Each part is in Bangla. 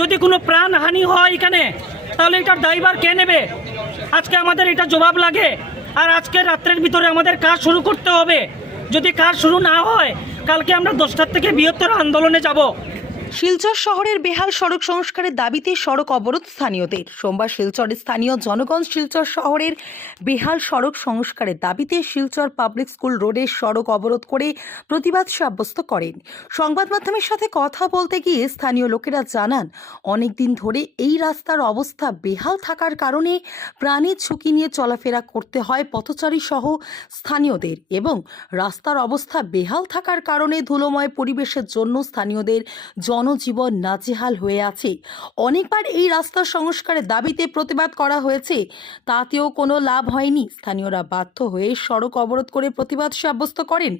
যদি কোনো প্রাণহানি হয় এখানে, তাহলে এটার দায়ভার কে নেবে? আজকে আমাদের এটা জবাব লাগে। আর আজকে রাত্রের ভিতরে আমাদের কাজ শুরু করতে হবে। যদি কাজ শুরু না হয়, কালকে আমরা দশটার থেকে বৃহত্তর আন্দোলনে যাব। শিলচর শহরের বেহাল সড়ক সংস্কারের দাবিতে সড়ক অবরোধ স্থানীয়দের। সোমবার শিলচরের স্থানীয় জনগণ শিলচর শহরের বেহাল সড়ক সংস্কারের দাবিতে শিলচর পাবলিক স্কুল রোডের সড়ক অবরোধ করে প্রতিবাদ সাব্যস্ত করেন। সংবাদ মাধ্যমের সাথে কথা বলতে গিয়ে স্থানীয় লোকেরা জানান অনেক দিন ধরে এই রাস্তার অবস্থা বেহাল থাকার কারণে প্রাণীর ঝুঁকি নিয়ে চলাফেরা করতে হয় পথচারী সহ স্থানীয়দের এবং রাস্তার অবস্থা বেহাল থাকার কারণে ধুলোময় পরিবেশের জন্য স্থানীয়দের জনজীবন নাজেহাল হয়ে আছে। অনেকবার এই রাস্তা সংস্কারের দাবিতে প্রতিবাদ করা হয়েছে। তাতেও কোনো লাভ হয়নি। স্থানীয়রা বাধ্য হয়ে সড়ক অবরোধ করে প্রতিবাদ সাব্যস্ত করেন।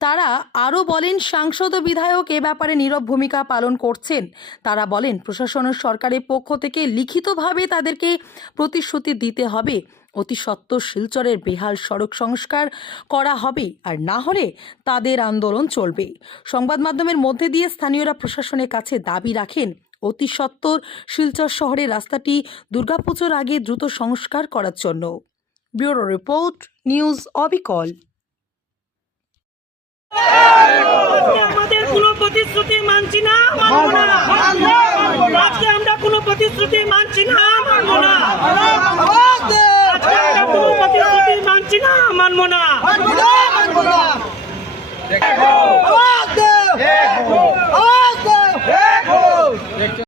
তারা আরও বলেন, সাংসদ ও বিধায়ক এ ব্যাপারে নীরব ভূমিকা পালন করছেন। তারা বলেন, প্রশাসন ও সরকারের পক্ষ থেকে লিখিতভাবে তাদেরকে প্রতিশ্রুতি দিতে হবে। অতি সত্বর শিলচরের বেহাল সড়ক সংস্কার করা হবে আর না হলে তাদের আন্দোলন চলবে সংবাদ মাধ্যমের মধ্যে দিয়ে স্থানীয়রা প্রশাসনের কাছে দাবি রাখেন, অতি সত্বর শিলচর শহরের রাস্তাটি দুর্গাপুজোর আগে দ্রুত সংস্কার করার জন্য। ব্যুরো রিপোর্ট, নিউজ অবিকল। প্রতিশ্রুতি মানছি না। আজকে আমরা কোনো প্রতিশ্রুতি মানছি না মানবো না আজকে আমরা কোনো প্রতিশ্রুতি মানছি না মানবো না।